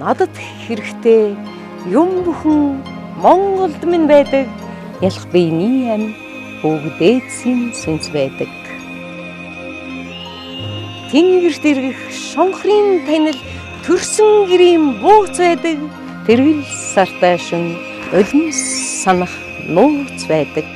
Надад хэрэгтэй юм бүхэн Монголд минь байдаг. Ялах биений амь бүгдээдсийн сүнс байдаг. Тэнгэрт иргэх шонхрын танил төрсөн гэрийн бууц байдаг. Тэргэл сартай шүн улам санах нууц байдаг.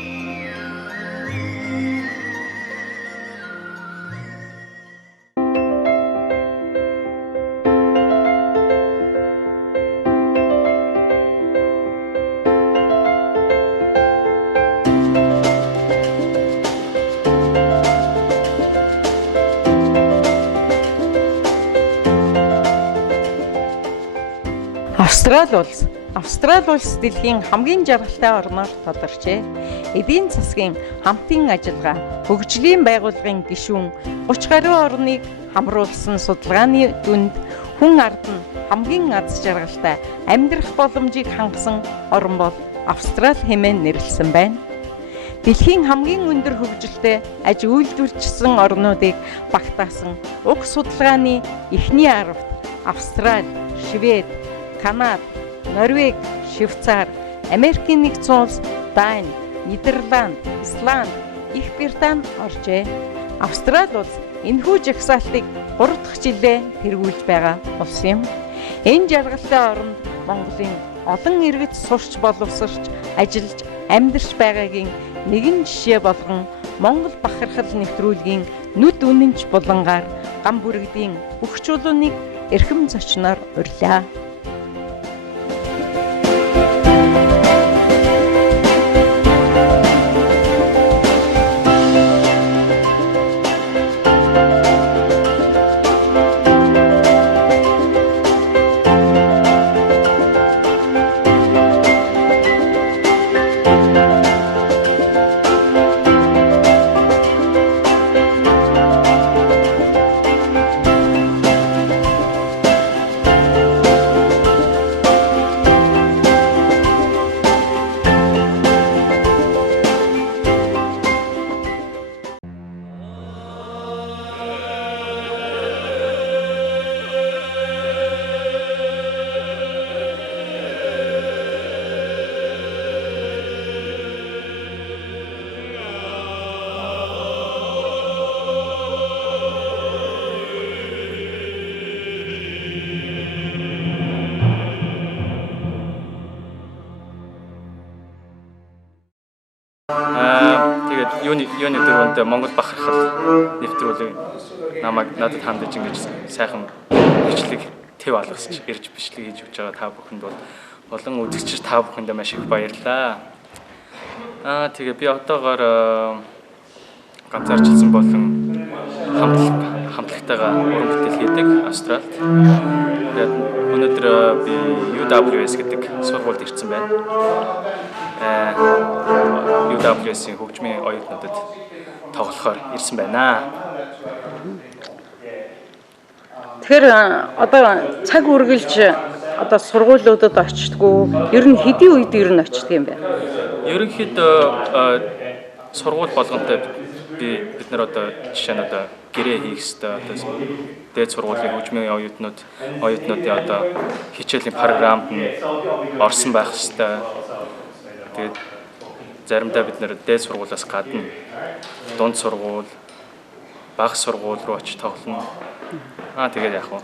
Австрали улс дэлхийн хамгийн жаргалтай орноор тодорчээ. Эдийн засгийн хамтын ажиллагаа, хөгжлийн байгууллагын гишүүн 30 гаруй орныг хамруулсан судалгааны дүнд хүн ард нь хамгийн аз жаргалтай амьдрах боломжийг хангасан орн бол Австрали хэмээн нэрлэсэн байна. Дэлхийн хамгийн өндөр хөгжилтэй аж үйлдвэрчсэн орнуудыг багтаасан уг судалгааны эхний 10-т Австрали, Швед, Канада, Норвеги, Швейцар, Америкийн нэгдсэн улс, Дани, Нидерланд, Исланд, Их Британи оржээ. Австрали улс энэхүү жагсаалтыг 3 дахь жилээ тэргүүлж байгаа улс юм. Энэ жаргалтай оронд Монголын олон иргэд сурч боловсрч, ажиллаж, амьдарч байгаагийн нэгэн жишээ болгон Монгол бахархал нэвтрүүлгийн нүд үнэнч булангаар гам бүрэгдийн бүх чулууныг эрхэм зочноор урьлаа. Юуны дөрөнд Монгол бахархал нэвтрүүлэг намайг надад хандаж ингэж сайхан бичлэг төв алгасч ирж бичлэг хийж өгч байгаа та бүхэнд бол олон үзэгч та бүхэндээ маш их баярлалаа. Тэгээ би одоогоор ганцаарчилсан болон хамтлагтайгаа уран бүтээл хийдэг Австралид. Тэгээд өнөөдөр би UWS гэдэг сургуульд ирсэн байна. UWS-ийн хөгжмийн оюутнуудад тоглохоор ирсэн байна. Тэгэхээр одоо цаг үргэлж одоо сургуулиудад очтгоо. Ер нь хэдийн үед ер нь очдөг юм бэ? Ерөнхийдөө сургууль болгонтой бид нар одоо жишээ нь одоо гэрээ хийх ёстой. Одоо дээд сургуулийн хөгжмийн оюутнуудын одоо хичээлийн програмд нь орсон байх ёстой. Тэгээд заримдаа бид нэр дээд сургуулиас гадна дунд сургууль, бага сургууль руу очиж тоглоно. Тэгээд яг нь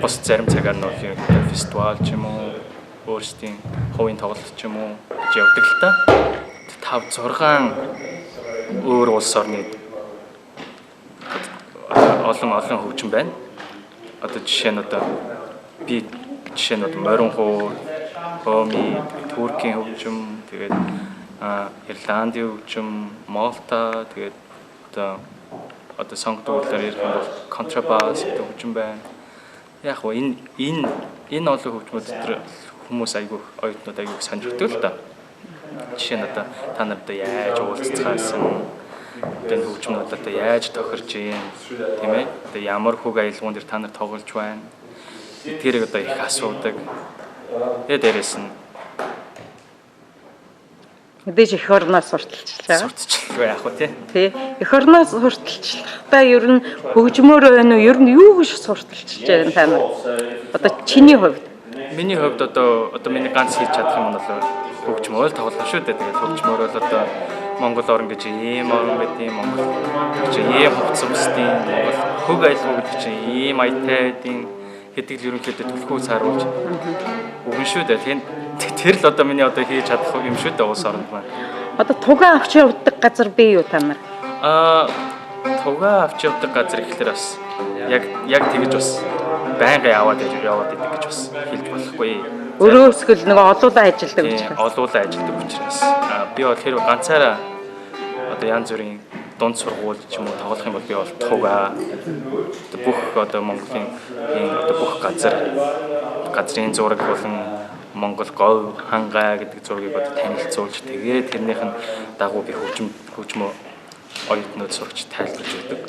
бос зарим цагаар нь фестивал ч юм уу, өөрсдийн хувийн тоглолт ч юм уу гэж явдаг л та. 5-6 өөр улс орны олон хөгжим байна. Одоо жишээ нь Морин хуу, Хоми, Туркийн хөгжим, тэгээд Ирландийн хөгжим, Малта, тэгээд одоо сонгогдуулаар ярих юм бол контрабас хөгжим байна. Яг гоо энэ олон хөгжмүүд дээр хүмүүс оюутнууд айгүй сонирхдаг л да. Жишээ нь одоо та нарт яаж уулзцаасан, энэ хөгжмүүд одоо яаж тохирж юм, тийм ээ? Одоо ямар хөг аялгуун дээр та нар тоглож байна. Тэрийг одоо их асуудаг. Тэгээд дээрэс нь Мэдээж эх орноос сурталчилж байгаа. Сурталчлаа яах вэ тий. Тий. Эх орноос сурталчлахдаа ер нь хөгжмөөр байна уу? Ер нь юу гэж сурталчилж байгаа та нар? Одоо чиний хувьд Миний хувьд одоо миний ганц хийж чадах юм бол хөгжмөөр тоглох шүү дээ. Тэгээд хөгжмөөр бол одоо Монгол орн гэж ийм орн гэдэг юм, Монгол гэж ийм хувцас өмсдийн, Монгол хөг айлгуу гэдэг чинь ийм аятайдын гэдэг л ерөнхийдөө төлхөөс харуулж өгнө шүү дээ. Тэр л одоо миний одоо хийж чадах юм шүү дээ улс оронд маань. одоо тугаан авч явдаг газар бий юу та нар? Тугаан авч явдаг газар ихлээр бас яг тэгэж бас байнгын яваад идэг гэж бас хэлж болохгүй. Өрөөсгөл нэг олуулаа ажилдаг гэж байна. Олуулаа ажилдаг учраас би бол хэрэг ганцаараа одоо янз бүрийн дунд сургууль ч юм уу тоглох юм бол би бол тугаа бүх одоо Монголын одоо бүх газрын зураг болон Монгол говь хангай гэдэг зургийг одоо танилцуулж тэгээд тэрнийх нь дагуу би хөгжмөө оюутнууд сурч тайлбарлаж өгдөг.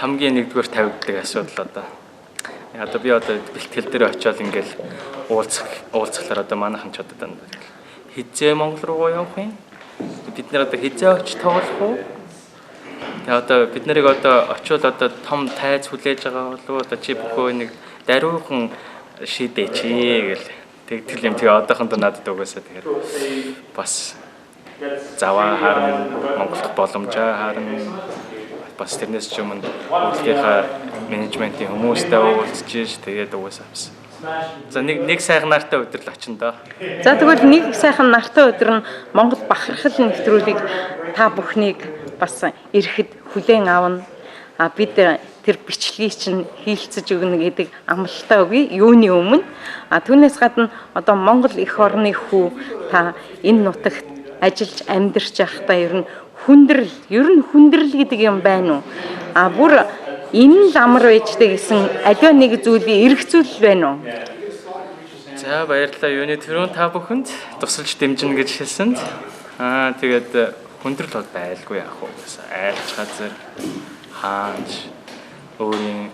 Хамгийн нэгдүгээр тавигддаг асуудал одоо би одоо бэлтгэл дээр очиод ингээл уулзахлаар одоо манайхан ч одоо дандаа хизээ Монгол руу явах юм. Бид нэр одоо хизээ очиж тоглох уу? Тэгээ одоо бид нарыг одоо очиод одоо том тайз хүлээж байгаа болов одоо чи бүхөө нэг даруйхан шийдээ чи гэл тэгтгэл юм тэгээ одоохондоо надад угаасаа тэгээд бас заваа харна Монголд боломжоо харна бас тэрнээс ч өмнө үйлдвэрийнхаа менежментийн хүмүүстэй уулзчихж тэгээд угаасаа авсан. За нэг сайхан нартай өдөр л очино доо. За тэгвэл нэг сайхан нартай өдөр нь Монгол бахархал нэвтрүүлгийг та бүхнийг бас ирэхэд хүлээн авна. Бид тэр бичлэгийг чинь хийлцэж өгнө гэдэг амлалтаа өгье. Юуны өмнө түүнээс гадна одоо Монгол эх орны хүү та энэ нутагт ажиллаж амьдарч байхдаа ер нь хүндрэл гэдэг юм байна уу? Бүр энэ л амар байжтэй гэсэн аливаа нэг зүйлийг эргцүүлэл байна уу? За баярлалаа. Юуны төрөө та бүхэнд тусалж дэмжинэ гэж хэлсэнд. Тэгээд хүндрэл бол байлгүй яах вэ? Айлч газар хаанч өөрийн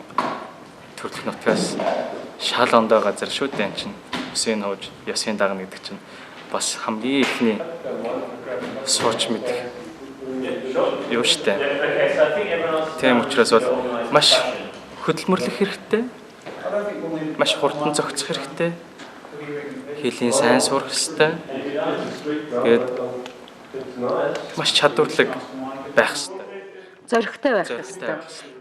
төрөлх нутгаас шал ондоо газар шүү дээ чинь. Үсийн хууж, ясын дагна гэдэг чинь бас хамгийн ихний сууч мэдэх юу штэ. Тийм учраас бол маш хөдөлмөрлөх хэрэгтэй. Маш хурдан зохицох хэрэгтэй. Хэлний сайн сурах хэрэгтэй. Тэгээд маш чадварлаг байх хэрэгтэй. Зоригтой байх хэрэгтэй.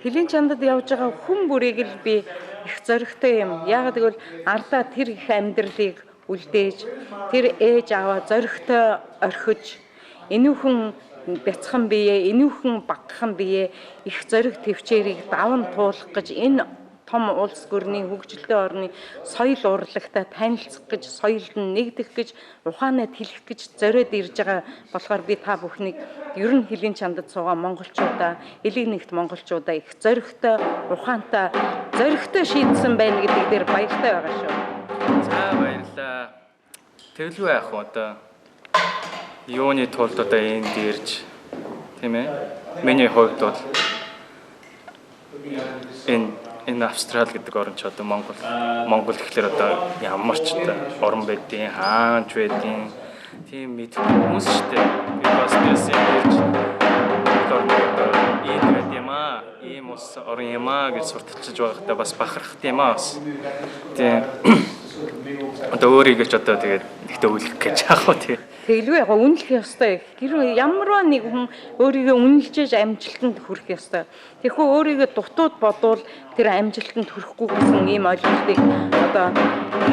Хэлийн чандад явж байгаа хүн бүрийг л би их зоригтой юм. Яагаад гэвэл ардаа тэр их амьдралыг үлдээж тэр ээж аваа зоригтой орхиж энүүхэн бяцхан бие, энүүхэн багхан бие их зориг төвчээрийг даван туулах гэж энэ том улс гүрний хөгжилтэй орны соёл урлагтай танилцах гэж, соёлд нь нэгдэх гэж, ухаанаа тэлэх гэж зориод ирж байгаа болохоор би та бүхнийг ер нь хэлийн чандад суугаа монголчуудаа, элэг нэгт монголчуудаа их зоригтой, ухаантай, зоригтой шийдсэн байна гэдэг дээр баяртай байгаа шүү. За баярлалаа. Тэгэлгүй яах вэ одоо юуны тулд одоо энд ирж тийм ээ. Миний хувьд бол энэ Австрали гэдэг орн ч одоо Монгол гэхэлэр одоо ямар ч одоо орн байдیں۔ Хаанч байдیں۔ Тийм мэд хүмүүс шүү дээ. Би бас ирж ийм байд юм аа. Ийм ус орн юм аа гэж сурталчилж байгахдаа бас бахархт юм аа бас. Тийм одоо өөрийгөө ч одоо тэгээд нэгтээ үлгэх гэж яах вэ тийм. Тэглгүй яг үнэлэх ёстой. Гэр ямарваа нэг хүн өөрийгөө үнэлжээж амжилтанд хүрэх ёстой. Тэгэхгүй өөрийгөө дутууд бодвол тэр амжилтанд хүрэхгүй гэсэн ийм ойлголтыг одоо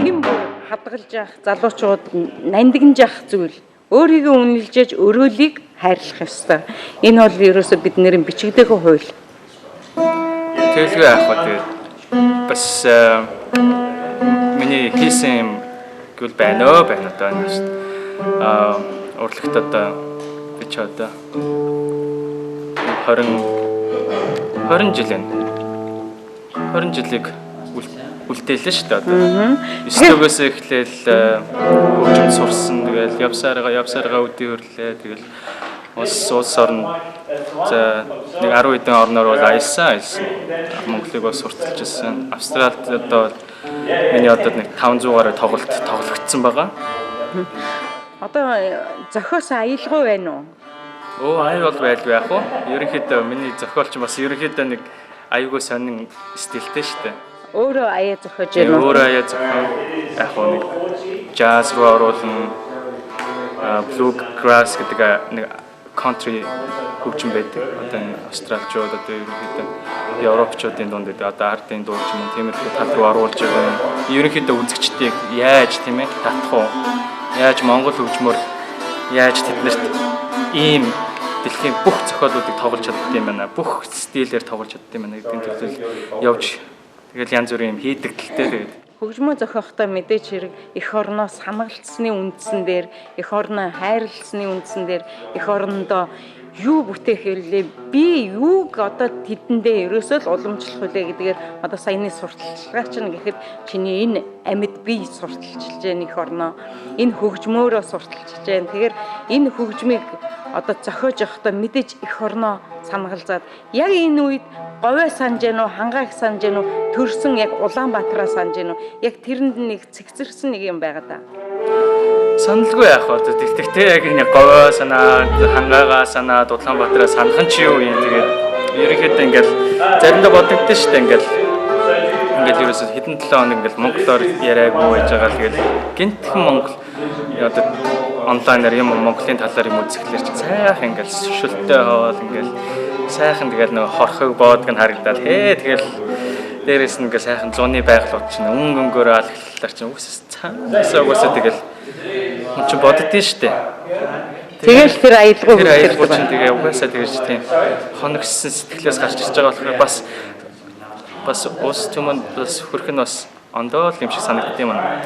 хэм бүр хадгалж явах залуучууд нандинж явах зүйл. Өөрийгөө үнэлжээж өрөөлийг хайрлах ёстой. Энэ бол ерөөсөө бидний бичигдээгүй хууль. Тэглгүй яах вэ тэгээд бас миний хийсэн юм гэвэл байна даа шүү дээ. Урлагт одоо би ч одоо 20 жилийг үлдээлээ шүү дээ одоо. 9-өөс эхлээл хөгжим сурсан. Тэгэл явсараа үдий хөрлөө. Тэгэл улс орн за нэг 10 хэдэн орноор бол аялсан. Монголыг бас сурталчилсан. Австралид одоо миний одоо нэг 500 гаруй тоглогдсон байгаа. Одоо зохиос аялгаа байна уу? Аяа бол байлгүй яах вэ? Ерөнхийдөө миний зохиолч бас ерөнхийдөө нэг аюулгүй сонин стилтэй шүү дээ. Өөрөө аяа зохиож байна уу? Өөрөө аяа зохио яг нэг jazz руу оруулна, bluegrass гэдэг нэг country хөгжим байдаг. Одоо энэ австралчууд одоо ерөнхийдөө европчуудын дунд одоо ардын дуу ч юм уу тиймэрхүү тал руу оруулж байгаа. Ерөнхийдөө үзэгчдийг яаж тийм ээ татах уу? Яаж монгол хөгжмөөр яаж тэднэрт ийм дэлхийн бүх зохиолуудыг тоглож чаддаг юм байна. Бүх стилээр тоглож чаддаг юм байна гэдгийг төлөв явж тэгэл янз бүрийн юм хийдэгдэлтэй тэгээд Хөгжмөө зохиохдоо мэдээж хэрэг эх орноо самгалцсны үндсэн дээр, эх орноо хайрлсны үндсэн дээр, эх орнондоо юу бүтээх вэ? Би юуг одоо тэдэндээ ерөөсөө л уламжлах вэ гэдгээр одоо саяны сурталчилгаа чинь гэхэд чиний энэ амьд бие сурталчилж байгаа эх орноо энэ хөгжмөөрөө сурталчилж байгаа. Тэгэхээр энэ хөгжмийг одоо зохиож явахдаа мэдээж эх орноо самгалзаад яг энэ үед говьо санаж гэнэ үү, хангааг санаж гэнэ үү, төрсөн яг Улаанбаатараа санаж гэнэ үү? Яг тэрэнд нэг цэгцэрсэн нэг юм байгаа да. саналгүй яах вэ? Тэгтээ яг нэг говьо санаад, хангаагаа санаад, Улаанбаатараа санах нь ч юу юм тэгээд ерөнхийдөө ингээл заримдаа бодогдсон шүү дээ ингээл ерөөсөө хэдэн 7 хоног ингээл монголоор яриаггүй байж байгаа л тэгэл гинтхэн монгол одоо онлайнаар юм Монголын талаар юм үзэхлээр чи сайхан ингээл шүлтэй хоол ингээл сайхан тэгэл нэг хорхог боодг нь харагдаад тэгэл дээрээс нь ингээл сайхан зуны байгалууд чинь өнгөөр алхлаар чинь угсаа тэгэл хүн чинь боддtiin штэ. Тэгэл тэр аялгау чинь тэгээ угаасаа тэгэж тийм хоногссон сэтгэлээс гарч ирж байгаа болохоор бас ус түмэн бас хөрх нь бас ондоо л юм шиг санагддаг юм байна.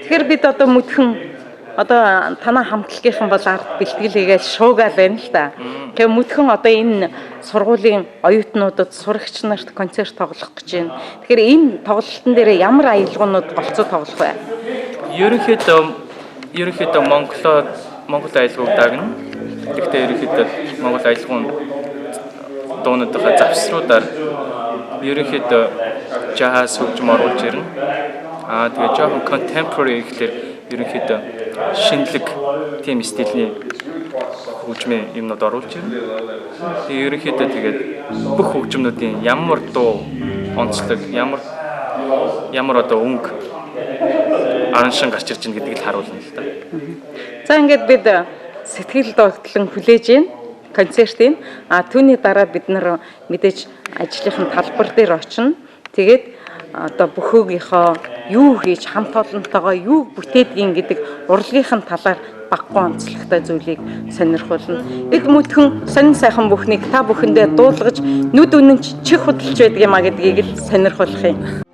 Тэгэхээр бид одоо мөдхөн одоо танаа хамтлагийнхан бол ард бэлтгэл хийгээл шуугаал байна л да. Тэгээ мөдхөн одоо энэ сургуулийн оюутнуудад сурагч нарт концерт тоглох гэж байна. Тэгэхээр энэ тоглолтын дээр ямар аялгуунууд голцоо тоглох вэ? Ерөнхийдөө Монгол аялгауг дагна. Гэхдээ ерөнхийдөө Монгол аялгауны дуунуудынхаа завсруудаар ерөнхийдөө jazz хөгжим оруулж ирнэ. Тэгээ жоохон contemporary гэхэлэр ерөнхийдөө шинэлэг тийм стилийн хөгжмийн юмнууд оруулж ирнэ. Тэгээ ерөнхийдөө тэгээд бүх хөгжмнүүдийн ямар дуу онцлог, ямар одоо өнгө араншин гарч ирж байгаа гэдгийг л харуулна л да. За ингээд бид сэтгэл догтлон хүлээж байна концертын. Түүний дараа бид нар мэдээж ажлынхын талбар дээр очино. Тэгээд одоо бүхөөгийнхөө юу хийж хамт олонтойгоо юу бүтээдгийг гэдэг урлагийнхан талаар баггүй онцлогтой зүйлийг сонирхуулна. Эд мөдхөн сонин сайхан бүхнийг та бүхэндээ дуулгаж нүд үнэн чих хөдөлж байдаг юм а гэдгийг л сонирхуулах юм.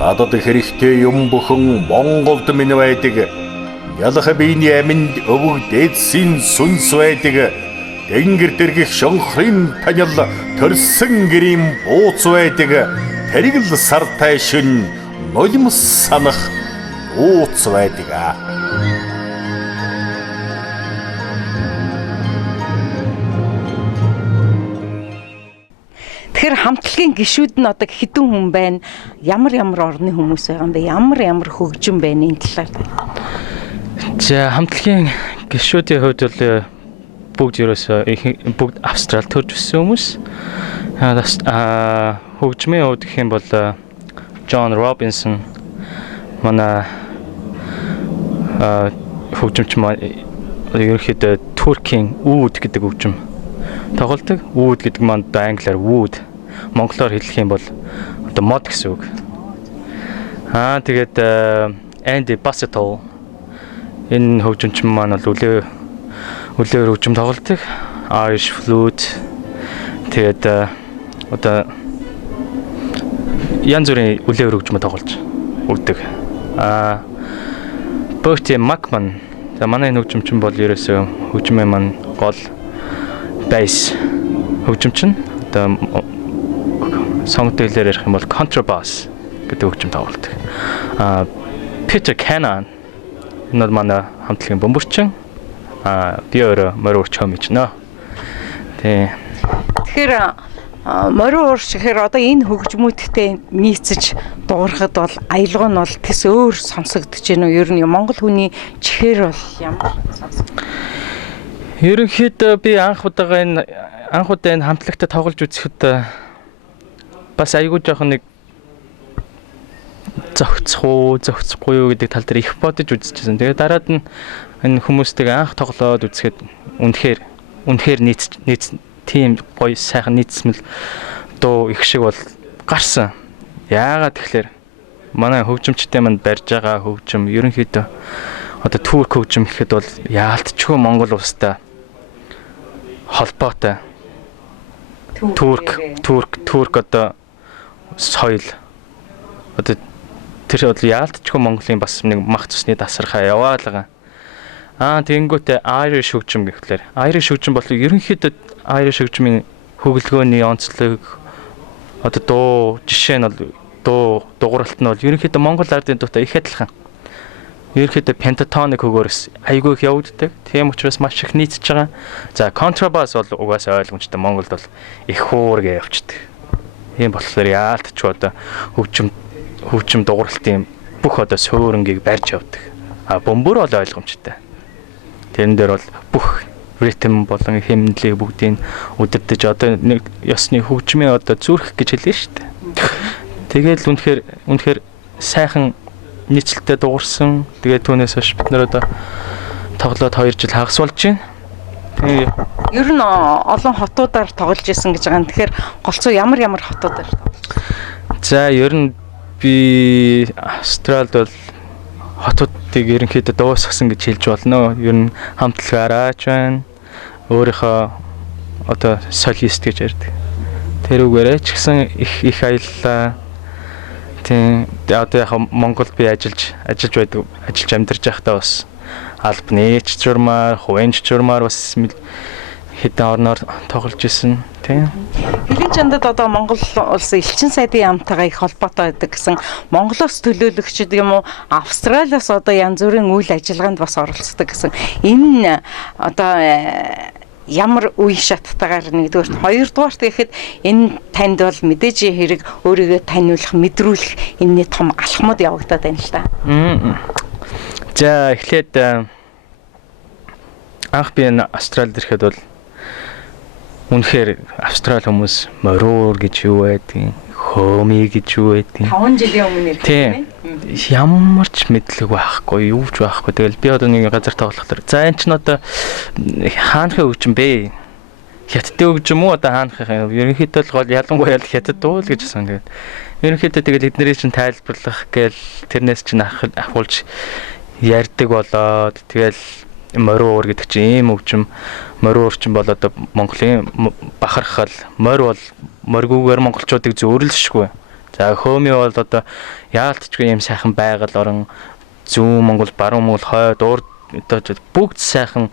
Надад хэрэгтэй юм бүхэн Монголд минь байдаг. Ялах биений аминд өвөг дээдсийн сүнс байдаг. Тэнгэр дэргих шонхрын танил төрсөн гэрийн бууц байдаг. Тэрийг л сартай шин нулимс санах ууц байдаг. Тэгэхээр хамтлагийн гишүүд нь одоо хэдэн хүн байна? Ямар орны хүмүүс байгаа юм бэ? Ямар хөгжим байна энэ талаар? За хамтлагийн гишүүдийн хувьд бол бүгд Австрал төрж өссөн хүмүүс. Хөгжмийн хувьд гэх юм бол John Robinson манай хөгжимч маань ерөнхийдөө Туркийн үүд гэдэг хөгжим тоглодог. Үүд гэдэг маань англиар wood, монголоор хэлэх юм бол одоо мод гэсэн үг. Тэгээд Andy Bassett энэ хөгжимч маань бол үлээр хөгжим тоглодог. Irish flute. Тэгээд одоо янз бүрийн үлээр хөгжим тоглож өгдөг. Bertie Macman манай хөгжимч бол ерөөсөө хөгжмийн маань гол bass хөгжимч нь одоо сонгодлоор ярих юм бол contrabass гэдэг хөгжим тоглодог. Peter Cannon энэ манай хамтлагийн бөмбөрчин. Би өөрөө морь урч хомич нөө. Тэгэхээр морь урч гэхээр одоо энэ хөгжмүүдтэй нийцэж дуурахад бол аялга нь бол тэс өөр сонсогдож байна уу? Ер нь Монгол хүний чихээр бол ямар сонсогдож? Ерөнхийдөө би анх удаа энэ хамтлагтаа тоглож үзэхэд бас айгүй жоохон нэг зөгцөхгүй юу гэдэг тал дээр их бодож үзчихсэн. Тэгээд дараад нь энэ хүмүүстэйгээ анх тоглоод үзэхэд үнэхээр нийц тийм гоё сайхан нийцмэл дуу их шиг бол гарсан. Яагаад тэгэхээр манай хөгжимчтэй манд барьж байгаа хөгжим ерөнхийдөө одоо турк хөгжим гэхэд бол яалтчгүй Монгол улстай холбоотой. Турк одоо соёл одоо тэр бол яалтчгүй Монголын бас нэг мах цусны дасархаа яваад байгаа. Тэгэнгүүтээ Irish хөгжим гэхлээр Irish хөгжим бол ерөнхийдөө Irish хөгжмийн хөглөгөөний онцлог одоо дуу жишээ нь бол дууралт нь бол ерөнхийдөө Монгол ардын дуутай их адилхан. Ерөнхийдөө пентатоник хөгөөрс айгүй их явагддаг. Тийм учраас маш их нийцж байгаа. За контрабас бол угаасаа ойлгомжтой Монголд бол их хуургээ явцдаг. Тийм болохоор яалтчгүй одоо хөгжим дууралтын бүх одоо суурингийг барьж явдаг. Бөмбөр бол ойлгомжтой. Тэрэн дээр бол бүх ритм болон хэмнэлийг бүгдийг удирдах одоо нэг ёсны хөгжмийн одоо зүрх гэж хэлнэ шүү дээ. Тэгэл үнэхээр сайхан нийцэлтэй дуурсан. Тэгээд түүнээс хойш бид нар одоо тоглоод 2 жил хагас болж байна. Ер нь олон хотуудаар тоглож исэн гэж байгаа. Тэгэхээр голцоо ямар хотуудаар тоглож? За ер нь би Австралид бол хотуудыг ерөнхийдөө дуусгасан гэж хэлж болно. Ер нь хамтлагаараа ч байна. Өөрийнхөө одоо солист гэж ярьдаг. Тэр үгээрээ ч гэсэн их аяллаа. Тийм одоо яг Монголд би ажиллаж амьдарч байхдаа бас албаныч журмаар, хувийнч журмаар бас хэдэн орноор тоглож исэн. Тийм. Хэдийн чандад одоо Монгол улсын элчин сайдын яамтайгаа их холбоотой байдаг гэсэн Монголоос төлөөлөгчд юм уу Австралиас одоо янз бүрийн үйл ажиллагаанд бас оролцдог гэсэн энэ одоо ямар үе шаттайгаар нэгдүгээр хоёрдугаарт гэхэд энэ танд бол мэдээж хэрэг өөрийгөө таниулах мэдрүүлэх энэний том алхмууд явагдаад байна л та. За эхлээд анх би энэ Австралид ирэхэд бол үнэхээр Австрали хүмүүс моруур гэж юу байдгийг, хөөми гэж юу байдгийг 5 жилийн өмнө тийм ямар ч мэдлэг байхгүй, юу ч байхгүй. Тэгэл би одоо нэг газар тоглохоор за энэ ч одоо хаанхын хөгжим бэ? Хятадын хөгжим үү одоо хаанхын? Ерөнхийдөө гол ялангуяа хятад дуу л гэж хэлсэн. Тэгээд ерөнхийдөө тэгэл эднэрийн чинь тайлбарлах гээл тэрнээс чинь ахуулж ярьдаг болоод тэгэл моруур гэдэг чинь ийм хөгжим моруур чинь бол одоо Монголын бахархал морь бол моргүйгээр монголчуудыг зөөрлөшгүй. За хөөми бол одоо яалтчгүй юм сайхан байгаль орон зүүн Монгол, баруун Монгол, хойд, урд одоо бүгд сайхан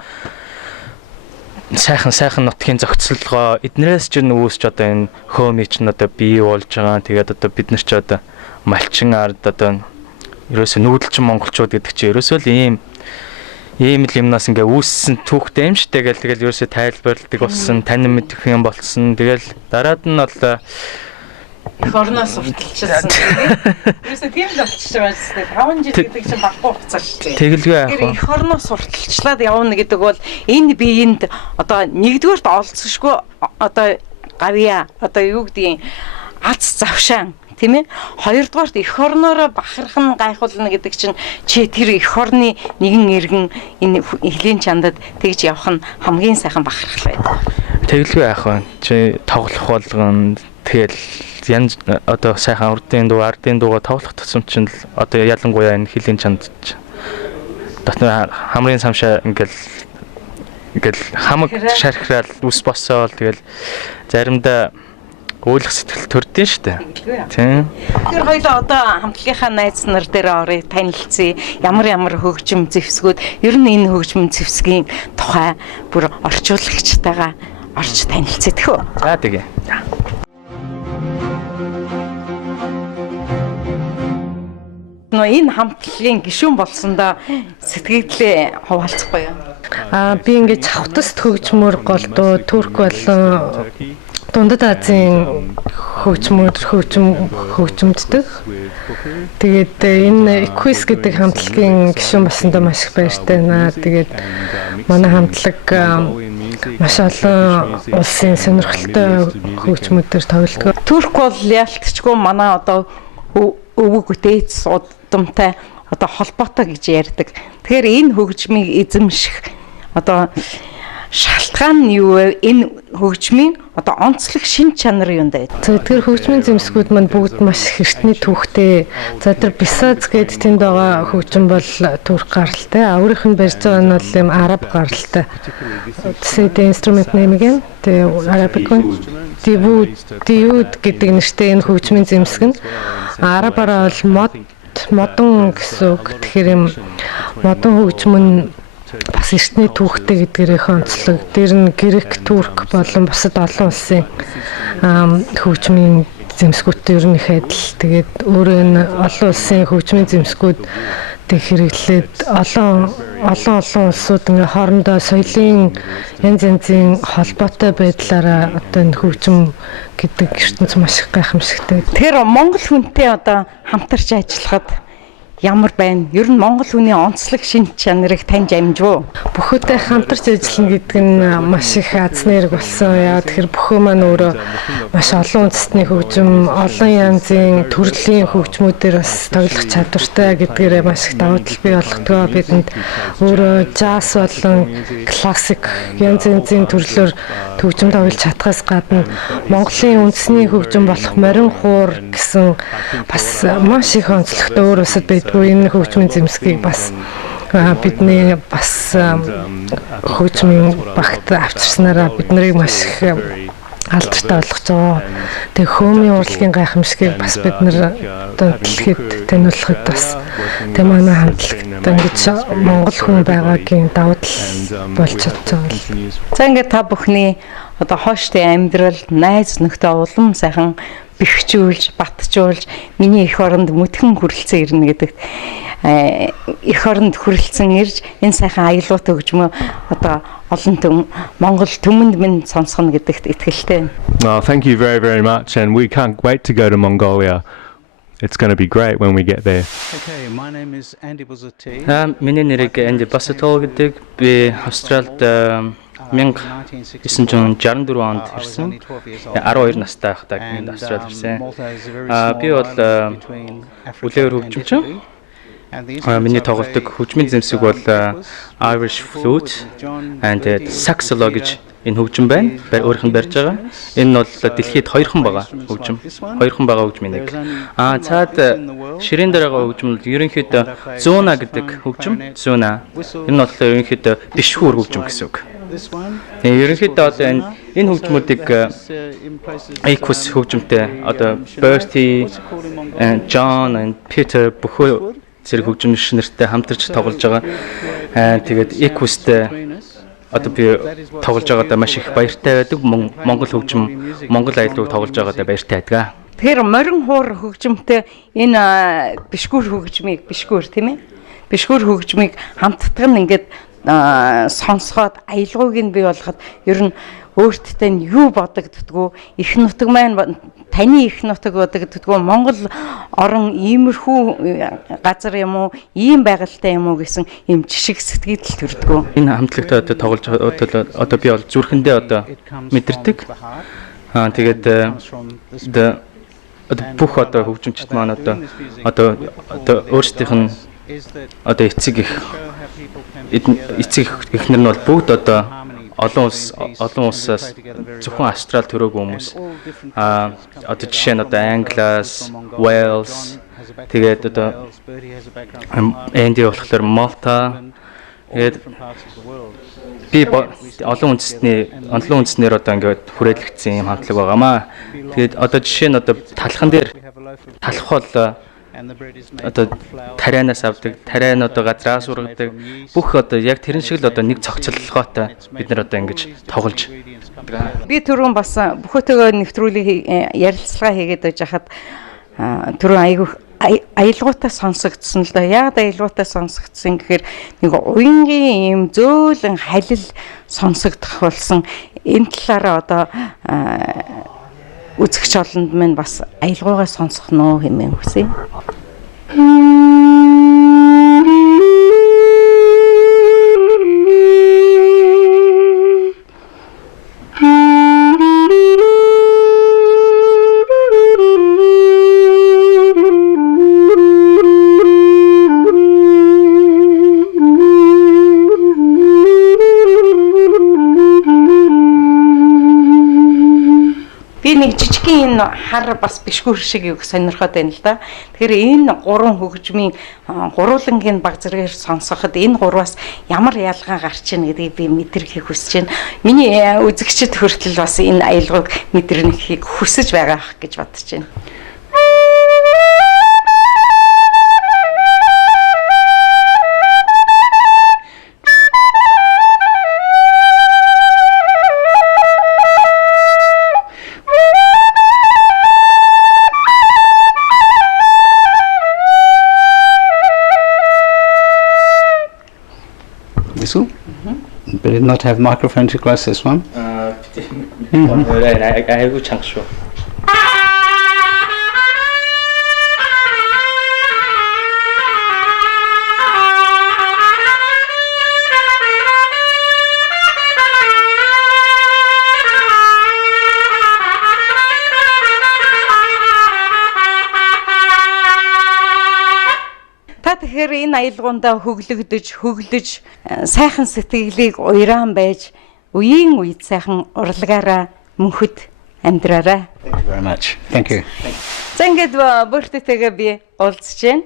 нутгийн зохицолгоо эднээс ч нүүсч одоо энэ хөөми ч одоо бий болж байгаа. Тэгээд одоо бид нар ч одоо малчин ард одоо ерөөсөө нүүдэлчин монголчууд гэдэг чинь ерөөсөө л ийм л юмнаас ингээ үүссэн түүхтэй юм шүү дээ. Тэгэл ерөөсөө тайлбарладаг болсон, танин мэдэх юм болсон. Тэгэл дараад нь бол эх орноос урталчихсан. Ерөөсөө тийм л болчихж байгаа шүү дээ. 5 жил гэдэг чинь баггүй хугацаа шүү дээ. Тэгэлгүй яах вэ? Эх орноос урталчлаад явна гэдэг бол энэ биеинд одоо нэгдүгээрт олцсошгүй одоо гарья одоо юу гэдгийг аз завшаан тийм ээ. Хоёрдугаарт эх орноороо бахарх нь гайхуулна гэдэг чинь чи тэр эх орны нэгэн иргэн энэ эхлийн чандад тэгж явах нь хамгийн сайхан бахархал байдаг. Тэгэлгүй яах вэ? Чи тоглох болгоно. Тэгэл янз одоо сайхан урдын дуу, ардын дуугаа тоглох тусам чинь л одоо ялангуяа энэ хилийн чанд дотор хамрын самшаа ингээл хамаг шархрал ус босоол тэгэл заримдаа өөлөх сэтгэл төрдөн штэ. Тийм. Тэр хоёлоо одоо хамтлагийнхаа найз нар дээр орыг танилцъя. Ямар хөгжим зэвсгүүд ер нь энэ хөгжим зэвсгийн тухай бүр орчуулагчтайгаа орж танилцъя тэхүү. За тэгээ. Энэ хамтлагийн гишүүн болсондоо сэтгэлдээ хуваалцахгүй юу? Би ингээд цавтаст хөгжмөр голдуу Турк болон Дундад Азийн хөгжмөддөг. Тэгээд энэ Equus гэдэг хамтлагийн гишүүн болсондоо маш их баяртай байна. Тэгээд манай хамтлаг маш олон улсын сонирхолтой хөгжмөдөр тоглодог. Турк бол ялтчгүй манай одоо өвөг дээдс удамтай одоо холбоотой гэж ярьдаг. Тэгэхээр энэ хөгжмийг эзэмших одоо шалтгаан нь юу вэ? Энэ хөгжмийн одоо онцлог шин чанар юу вэ? За тэр хөгжмийн зэмсгүүд маань бүгд маш их эртний түүхтэй. За тэр Бисац гэдэг тэнд байгаа хөгжим бол турк гаралтай. Өөрийнх нь барьж байгаа нь бол юм араб гаралтай. Say the instrument name again. The Arabic one. Диуд гэдэг нэртэй энэ хөгжмийн зэмсэг нь арабаараа бол модон гэсэн үг. Тэгэхээр юм модон хөгжим нь бас эртний түүхтэй гэдгээрээ онцлог. Дээр нь грек, турк болон бусад олон улсын хөгжмийн зэмсгүүдтэй ер нь их адил. Тэгээд өөрөө энэ олон улсын хөгжмийн зэмсгүүд тэг хэрэглээд олон улсууд ингээ хоорондоо соёлын янз янзын холбоотой байдлаараа одоо энэ хөгжим гэдэг ертөнц маш их гайхамшигтай. Тэгэхээр Монгол хүнтэй одоо хамтарч ажиллахад ямар байна? Ер нь Монгол хүний онцлог шин чанарыг таньж амжив уу? Бүхөөдөө хамтарч ажиллана гэдэг нь маш их аз нэрэг болсон. Яа тэгэхээр бүхөө маань өөрөө маш олон үндэстний хөгжим, олон янзын төрлийн хөгжмүүдээр бас тоглох чадвартай гэдгээрээ маш их давуу тал бий болгодгоо. Бидэнд өөрөө жаз болон классик янз янзын төрлөөр хөгжим тоглож чадхаас гадна Монголын үндэсний хөгжим болох морин хуур гэсэн бас маш их онцлогтой өөр усад энэ хөгжмийн зэмсгийг бас бидний бас хөгжмийн багт авчирснараа бид нарыг маш их алдартай болгож байгаа. Тэгээ хөөмийн урлагийн гайхамшигыг бас бид нар одоо дэлхийд таниулахад бас тэ манай хамтлагт ингэж Монгол хүн байгаагийн давуу тал болж чадж байгаа. За ингээд та бүхний одоо хооштой амьдрал, найз нөхдөд улам сайхан бэхжүүлж, батжуулж, миний эх оронд мөтгөн хүрэлцэн ирнэ гэдэг эх оронд хүрэлцэн ирж энэ сайхан аялал хөгжмөө одоо олон Монгол түмэнд минь сонсгоно гэдэгт итгэлтэй. Well, thank you very, very much, and we can't wait to go to Mongolia. It's going to be great when we get there. Okay, my name is Andy Buzzati. Миний нэрийг Andy Buzzati гэдэг. Би Австралид 1964 онд ирсэн. 12 настай байхдаа энд Австралид ирсэн. Би бол үлээр хөгжимчин. Миний тоглодог хөгжмийн зэмсэг бол Irish flute and saxophone гэж энэ хөгжим байна. Өөрийнх нь барьж байгаа. Энэ нь бол дэлхийд хоёрхан байгаа хөгжим. Хоёрхан байгаа хөгжмийн нэг. Цаад ширээн дээр байгаа хөгжим нь ерөнхийдөө зүүна гэдэг хөгжим. Зүүна. Энэ нь бол ерөнхийдөө бишхүүр хөгжим гэсэн үг. This one. Ерөнхийдөө одоо энэ хөгжмүүдийг Equus хөгжмөнтэй одоо Bertie, John and Peter бүхөө зэрэг хөгжмөш нартай хамтарч тоглож байгаа. Тэгээд Equus-тэй одоо би тоглож байгаадаа маш их баяртай байдаг. Монгол хөгжим, Монгол аялагыг тоглож байгаадаа баяртай байдаг. Тэгэхээр морин хуур хөгжмөнтэй энэ бишгүүр тийм ээ? Бишгүүр хөгжмийг хамттдаг нь ингээд сонсгоод аялгауг нь бий болгоход ер нь өөртөө нь юу бодогддгүү их нутаг маань таны их нутаг бодогддгүү Монгол орон иймэрхүү газар юм уу ийм байгальтай юм уу гэсэн юм жишг сэтгэл төрдгөө. Энэ хамтлагт одоо тоглож одоо би бол зүрхэндээ одоо мэдэрдэг. Тэгээд бүх одоо хөгжимчд маань одоо өөрсдийнх нь одоо эцэг эхнэр нь бол бүгд одоо олон улсаас зөвхөн Австрал төрөөгүй хүмүүс. Одоо жишээ нь одоо Англиас, Wales, тэгээд одоо Энди болохоор Малта. Тэгээд би олон үндэснээр одоо ингээд хүрээлэгдсэн юм хамтлаг байгаамаа. Тэгээд одоо жишээ нь одоо талхан дээр талах бол одоо тарианаас авдаг, тариан одоо газраас ургадаг. Бүх одоо яг тэрэн шиг л одоо нэг цогцлогоотой бид нар одоо ингэж тоглож. Би түрүүн бас бүхөөтэйгөө нэвтрүүлэг ярилцлага хийгээд байж хахад түрүүн айгүйх аялгуудаа сонсогдсон л да. Яагаад аялгуудаа сонсогдсон гэхээр нэг уянгийн юм зөөлөн халил сонсогдох болсон. Энэ талаараа одоо үзэгч олонд минь бас аялгуугаа сонсох нөө хэмээн хүсье. Нэг жижигхэн энэ хар бас бишгүүр шиг юу сонирхоод байна л да. Тэгэхээр энэ гурван хөгжмийн гуруулангийн баг зэрэгээр сонсоход энэ гурваас ямар ялгаа гарч ийн гэдгийг би мэдэрхийг хүсэж байна. Миний үзэгчд хүртэл бас энэ аялгауг мэдэрнэхийг хүсэж байгаа гэж бодож байна. But it not have microphone to close this one. 아이고 장수. Тэгэхээр энэ аялгаундаа хөглөж сайхан сэтгэлийг уйраан байж үеийн үед сайхан урлагаараа мөнхөд амьдраарай. Thank you very much. Thank you. За ингээд Бертитэйгээ би уулзж байна.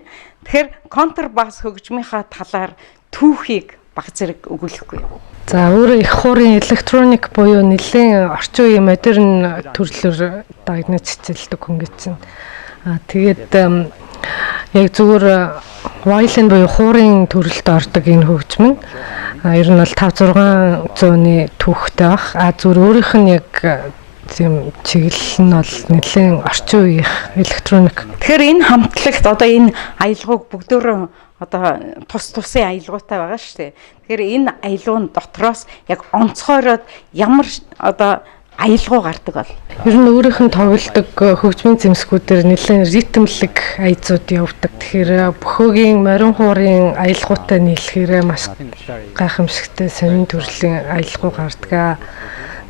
Тэгэхээр контрбас хөгжмийнхаа талаар түүхийг баг зэрэг өгүүлэхгүй. За өөрөө их хуурын электроник буюу нэлээд орчин үеийн модерн төрлөөр дагнажцэлдэг хүн гэж чинь. Тэгээд яг зүгээр violin буюу хуурын төрөлд ордог энэ хөгжим нь ер нь бол 5-600-ны түүхтэй бах. Зүгээр өөрийнх нь яг тийм чиглэл нь бол нэлээд орчин үеийн электроник. Тэгэхээр энэ хамтлагт одоо энэ аялгауг бүгдөө одоо тусын аялгаутай байгаа шүү дээ. Тэгэхээр энэ аялгауны дотроос яг онцгойроод ямар одоо аялгау гардаг бол ер нь өөрийнх нь тоглодог хөгжмийн зэмсгүүдээр нэлээд ритмлэг аязууд явдаг. Тэгэхээр бөхөөгийн морин хуурын аялгаутай нийлэхээр маш гайхамшигтай сонин төрлийн аялгау гардаг.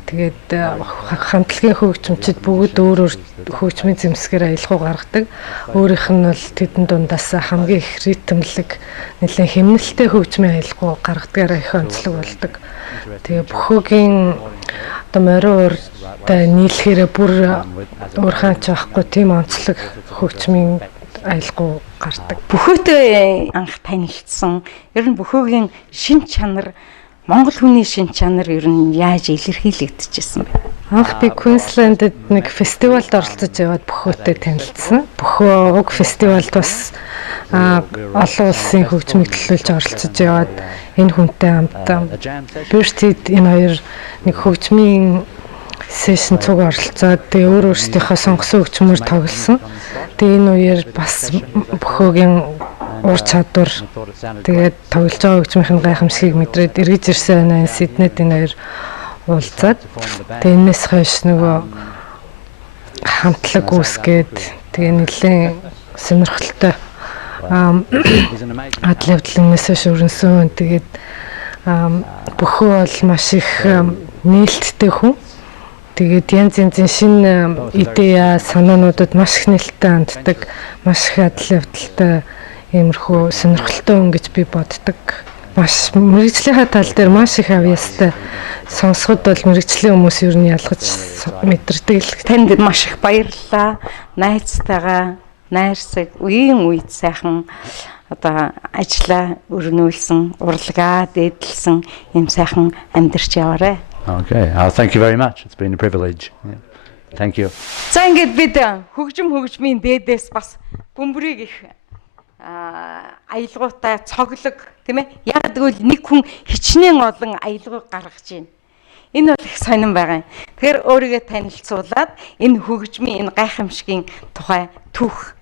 Тэгээд хамтлагийн хөгжимчид бүгд өөр хөгжмийн зэмсгээр аялгау гаргадаг. Өөрийнх нь бол тэдэн дундаас хамгийн их ритмлэг нэлээд хэмнэлттэй хөгжмийн аялгау гаргадагаараа их онцлог болдог. Тэгээ бөхөөгийн одоо морин ууртай нийлэхээр бүр уурхаач байхгүй тийм онцлог хөгжмийн аялгау гардаг. Бөхөөтэй анх танилцсан. Ер нь бөхөөгийн шин чанар Монгол хүний шин чанар ер нь яаж илэрхийлэгдэжсэн бэ? Анх би Queensland-д нэг фестивалд оролцож яваад Бөхөөтэй танилцсан. Бөхөө уг фестивалд бас олон улсын хөгжмийг төлөөлж оролцож яваад энэ хүнтэй хамтдаа Бэртид энэ хоёр нэг хөгжмийн сешн цуг оролцоод тэгээ өөрөөсдийнхөө сонгосон хөгжмөр тоглосон. Тэгээ энэ үеэр бас Бөхөөгийн ур чадвар тэгээд тоглож байгаа хөгжмийн гайхамшигыг мэдрээд эргэж ирсэн байна. Сиднейд энэ хоёр уулзаад тэгээ энэс хойш нөгөө хамтлаг үүсгээд тэгээ нэлээд сонирхолтой адал явдлынээс шүүрэнсэн. Тэгээд Бөхөө бол маш их нээлттэй хүн. Тэгээд янз янзын шинэ идея санаануудад маш их нээлттэй ханддаг, маш их адал явдалтай иймэрхүү сонирхолтой хүн гэж би боддог. Маш мэрэгжлийн тал дээр маш их авьяастай. Сонсоход бол мэрэгжлийн хүмүүс ер нь ялгаж мэдэрдэг л. Танд маш их баярлалаа. Найзтайгаа найрсаг үеийн үед сайхан одоо ажиллаа өрнүүлсэн, урлагаа дээдлсэн юм сайхан амьдарч яваарэ. Okay. Thank you very much. It's been a privilege. Yeah. Thank you. За ингээд бид хөгжмийн дээдээс бас бөмбөрийг их аялгаутай цоглог тийм ээ. Яг тэгвэл нэг хүн хичнээн олон аялгыг гаргаж байна. Энэ бол их сонирн байгаа юм. Тэгэхээр өөрийгөө танилцуулаад энэ хөгжмийн энэ гайхамшигын тухай түүх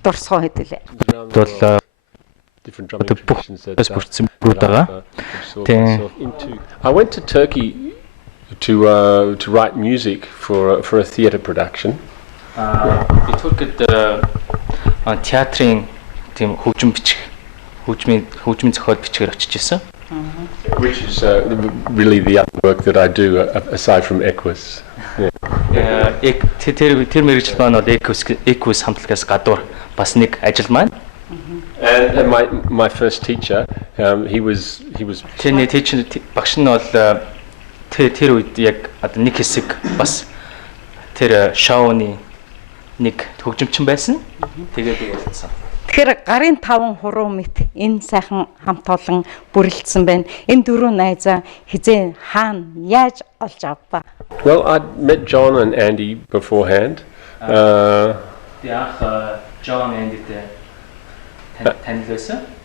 дурсгоо хэдүүлээ. Бол бүх бүрдсэн бүрд байгаа. I went to Turkey to write music for a theatre production. Би Туркид театрын тийм хөгжим зохиол бичгээр очиж исэн. Which is really the other work that I do aside from Equus. Тэр мэргэжил маань бол Equus хамтлагаас гадуур бас нэг ажил маань. And my first teacher, he was. Тэний teacher багш нь бол тэр үед яг одоо нэг хэсэг бас тэр шоуны нэг хөгжимчин байсан. Тэгээд би болцсон. Тэгэхээр гарын 5 хуруу мэт энэ сайхан хамт олон бүрэлдсэн байна. Энэ дөрвөн найзаа хизээ хаана яаж олж авва? Well, I met John and Andy beforehand. John and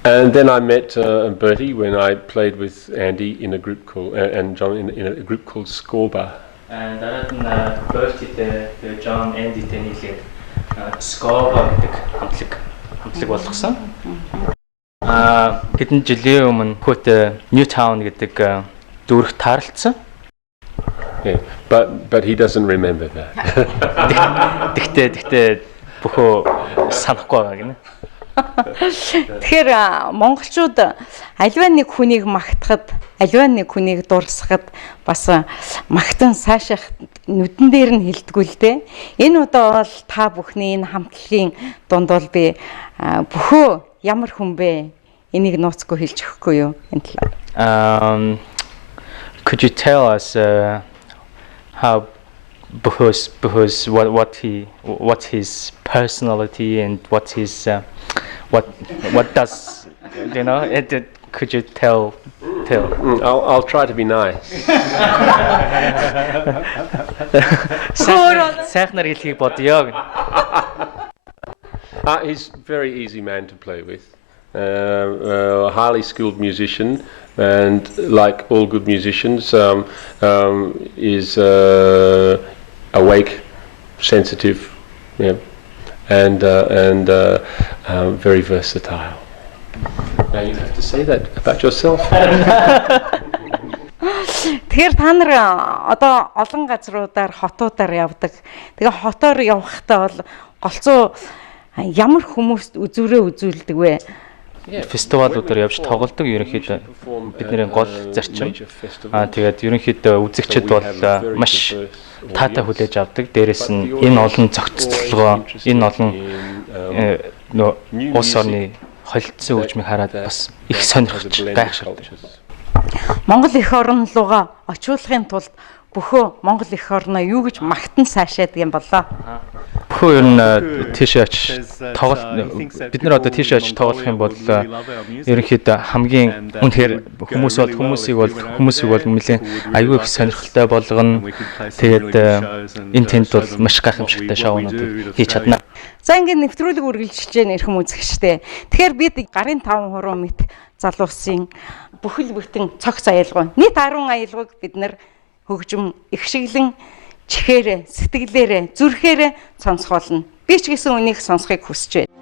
And then I met Bertie when I played with Andy in a group called and John in a group called Scorba. And Bertie the John Andy тэнийлээд Scorba гэдэг хамтлаг болгосон. Хэдэн жилийн өмнө Хөт Newtown гэдэг дүүрэг таарлцсан. Yeah, but he doesn't remember that. Тэгтээ бөхөө санахгүй байгаа гинэ. Тэгэхээр монголчууд аливаа нэг хүнийг магтахад, аливаа нэг хүнийг дурсахад бас магтан сайшаах нүдэн дээр нь хэлдэггүй л дээ. Энэ удаа бол та бүхний энэ хамтлагийн дунд бол би бөхөө ямар хүн бэ? Энийг нууцгүй хэлж өгөхгүй юу энэ талаар? Could you tell us how Bөхөө's what his personality and what his what does you know it could you tell I'll try to be nice. Сайхнаар хэлхийг бодё. He's a very easy man to play with. Highly skilled musician, and like all good musicians, is awake, sensitive, yeah, and very versatile. Now you have to say that about yourself. Тэгэхээр та нар одоо олон газруудаар хотуудаар явдаг. Тэгээ хотоор явахдаа бол голцоо ямар хүмүүст үзүүрээ үзүүлдэг вэ? Фестивалуудаар явж тоглодог ерөнхийдөө бидний гол зарчим. Тэгээд ерөнхийдөө үзэгчид бол маш таатай хүлээж авдаг. Дээрээс нь энэ олон зохицолгоо, энэ олон улс орны холилдсон хөгжмийг хараад бас их сонирхож гайхширдаг. Монгол эх орн руугаа очиулахын тулд бөхөө Монгол эх орноо юу гэж магтан сайшаадаг юм болоо? Бүхэн ер нь тийш очиж тоглолт бид нар одоо тийш очиж тоглох юм бол ерөнхийдөө хамгийн үнэхээр хүмүүсийг бол нэлээд аюул их сонирхолтой болгоно. Тэгээд энэ тэнд бол маш гайхамшигтай шоунууд хийж чадна. За ингээд нэвтрүүлэг үргэлжилж байна эрхэм үзэгчтэй. Тэгэхээр бид гарын 5 мэт залуусын бүхэл бүтэн цогц аялгау нийт 10 аялгауг бид нар хөгжим ихшиглэн чихээрээ, сэтгэлээрээ, зүрхээрээ сонсгоолно. Би ч гэсэн үнийг сонсхийг хүсэж байна.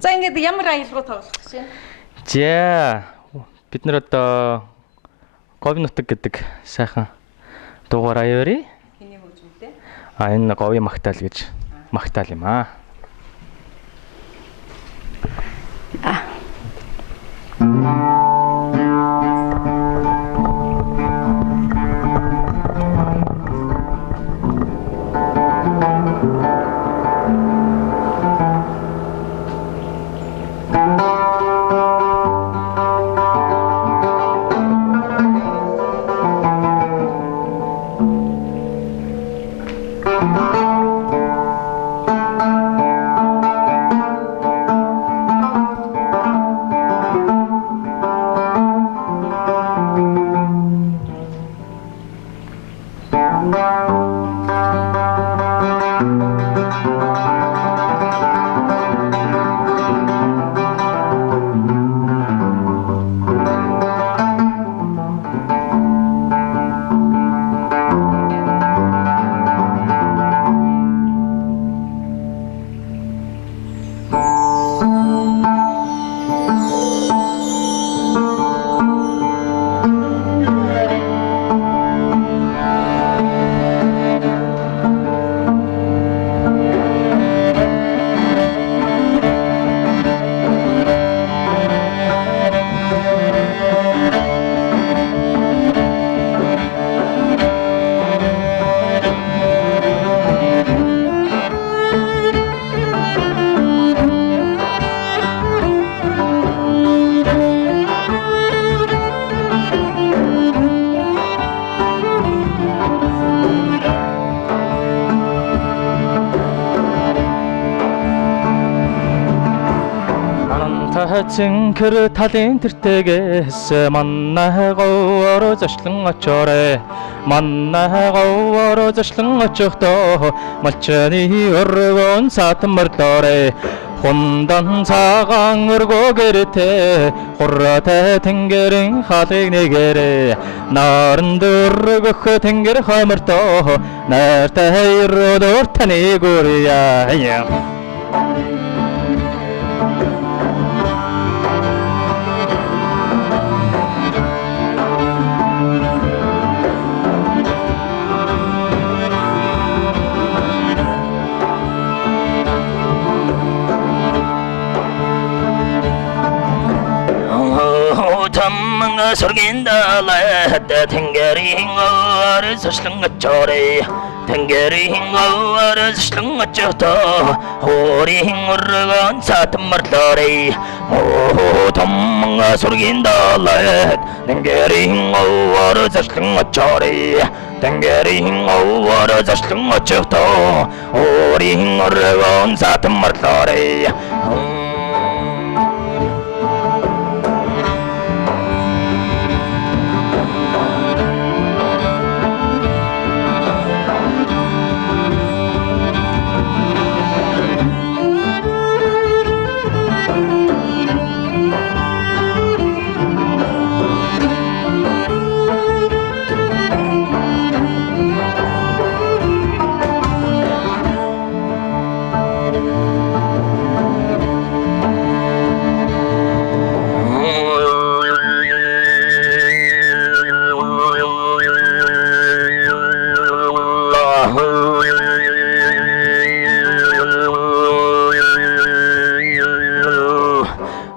За ингээд ямар аялгау тоглох гэж байна? За бид нар одоо говийн нутаг гэдэг сайхан дугаар аяарий. Хэний хөгжмөнтэй? Энэ говийн магтаал гэж магтаал юм аа. Цэнхэр талын тэртэгээс манайгаа ороо зашлан очоорой. Манайгаа ороо зашлан очихдоо малчны өргөн сатмарлоорой. Хундан цагаан өргөөгэртэй хураатай тэнгэрийн халыг нэгэрэ. Наран дөргөх тэнгэр хамартоо найртай өрөөр таны гүрья. Sorgindala Tengering or Slungachore Tengering or Slungachoto Horing or Satmartore Oh Tom Sorgindala Tengering or Slungachore Tengering or Slungachoto Horing or Satmartore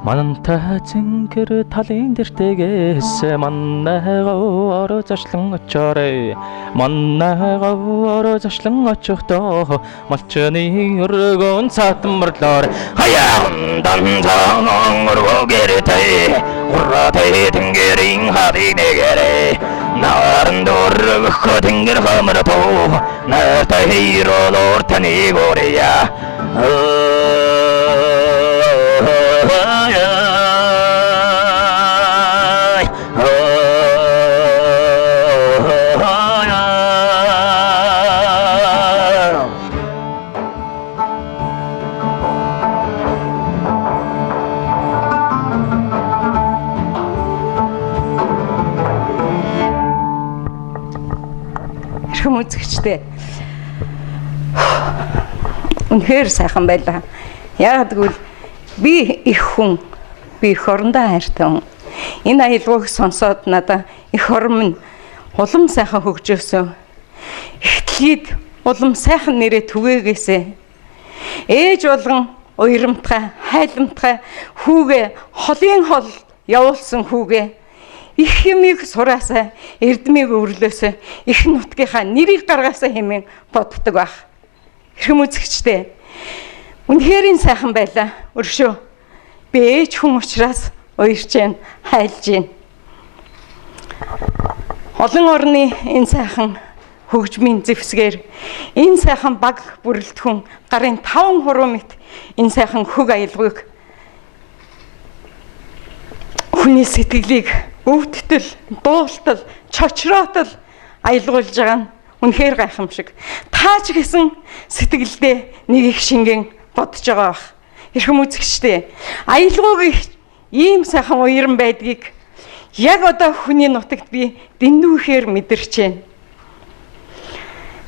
Манантай цэнхэр талын дэртэгээс манайгаа ороо зашлан очоорой. Манайгаа ороо зашлан очихдоо малчны өргөн сатмарлоор хаяан данцаан өргөөгэртэй ураатай тэнгэрийн хадыг нэгэрэ. Наран дөрвөх тэнгэр хамар боо нартай хиро таны гориа Үзэгчтэй. Үнэхээр сайхан байлаа. Яг тэгвэл би их хүн, би их орондоо хайртай хүн. Энэ аялгауг сонсоод надаа их орон минь улам сайхан хөгжөөсөн. Ихтлгийд улам сайхан нэрээ түгээгээсэ. Ээж болгон уйрамтгай, хайлмтгай хүүгээ холын хол явуулсан хүүгээ их юмыг сураасаа, эрдмийг өврлөөсөө, их нутгийнхаа нэрийг гаргаасаа хэмээн боддог байх. Хэрхэм үзэгчтэй. Үнэхээр сайхан байлаа. Өршөө. Би ээж хүн учраас уярч जैन, хайлж जैन. Олон орны энэ сайхан хөгжмийн зэвсгээр энэ сайхан баг бүрэлдэхүүн гарын 5 хуруумит энэ сайхан хөг аялгыг хүний сэтгэлийг өвдтөл, дуултал, чочроотол аялгуулж байгаа нь үнэхээр гайхамшиг. Та ч гэсэн сэтгэлдээ нэг их шингэн бодож байгаа бах. Хэрхэм үзэгчтэй. Аялгауг ийм сайхан уяран байдгийг яг одоо хүний нутагт би дэндүүхээр мэдэрч байна.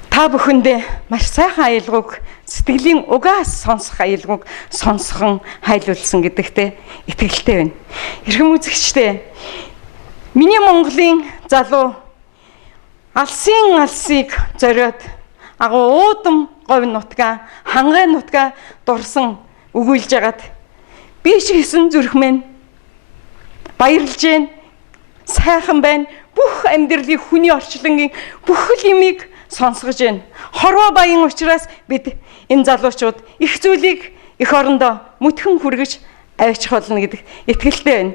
Та бүхэндээ маш сайхан аялгауг сэтгэлийн угаас сонсох аялгауг сонсхон хайлуулсан гэдэгтээ итгэлтэй байна. Хэрхэм үзэгчтэй. Миний Монголын залуу алсыг зориод агуу уудам говь нутгаа, хангай нутгаа дурсан өгүүлж агаад би ч гэсэн зүрхмэн баярлж байна. Сайхан байна. Бүх амьдралыг хүний орчлонгийн бүх юмыг сонсгож байна. Хорвоо баян учраас бид энэ залуучууд их зүйлийг их орондоо мөтгөн хүргэж авчих болно гэдэг итгэлтэй байна.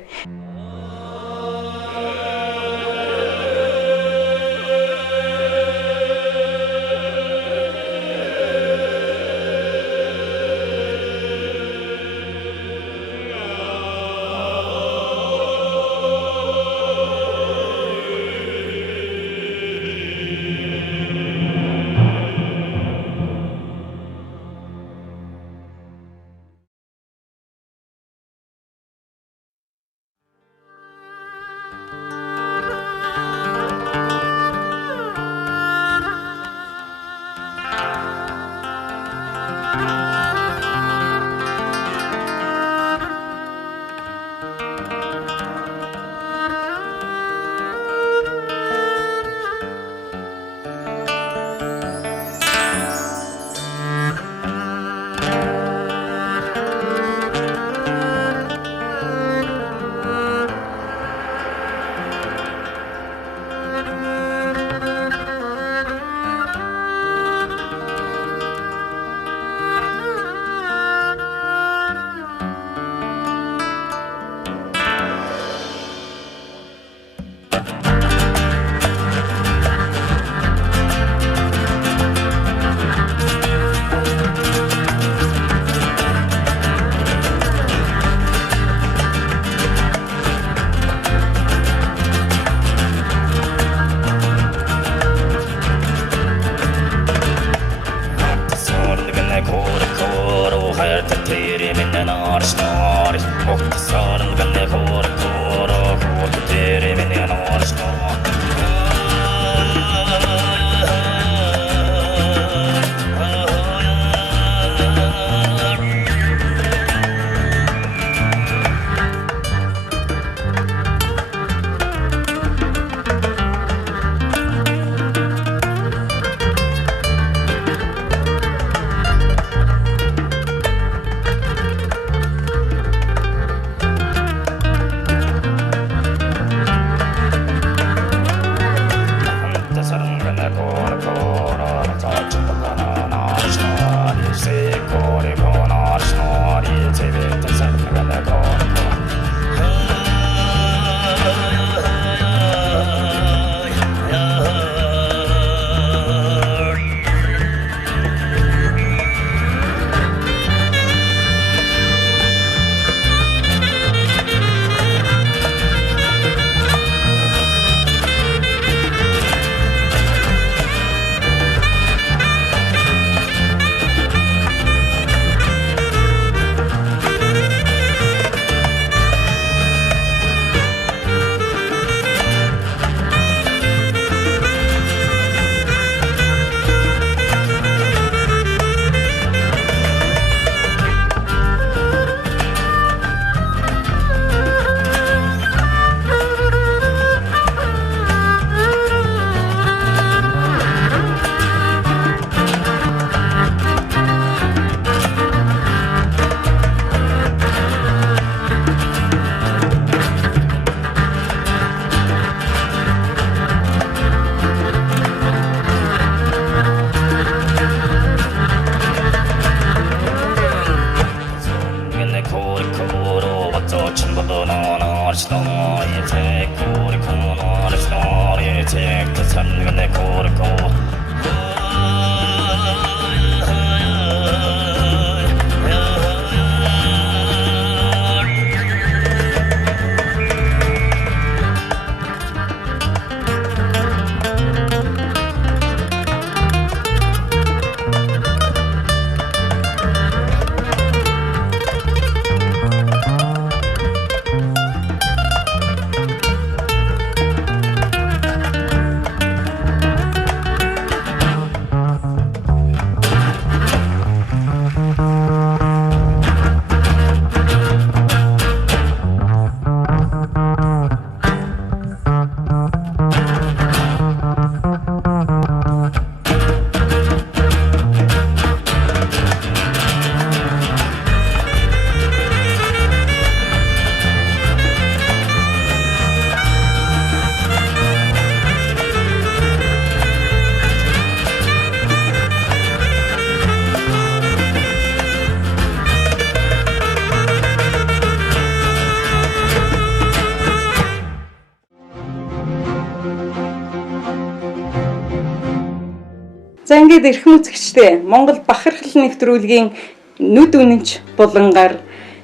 За ингээд эрхэм үзэгчдээ Монгол бахархал нэвтрүүлгийн нүд үнэнч булангаар